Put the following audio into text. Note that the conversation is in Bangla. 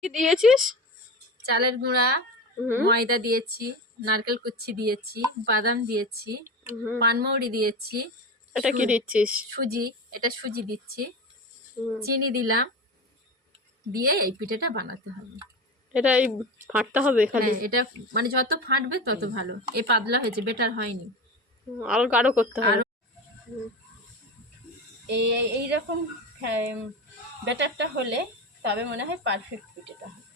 কি দিয়েছিস? চালের গুঁড়া, ময়দা দিয়েছি, নারকেল কুচি দিয়েছি, বাদাম দিয়েছি, পানমৌরি দিয়েছি। এটা কি দিচ্ছিস? সুজি, এটা সুজি দিচ্ছি, চিনি দিলাম, দিয়ে এই পিঠাটা বানাতে হবে। এটা এই ফাটতে হবে খালি? হ্যাঁ, এটা মানে যত ফাটবে তত ভালো। এই পাতলা হয়েছে, বেটার হয়নি, আরো গাঢ় করতে হবে। এইরকম ব্যাটারটা হলে তবে মনে হয় পারফেক্ট পিঠাটা হবে।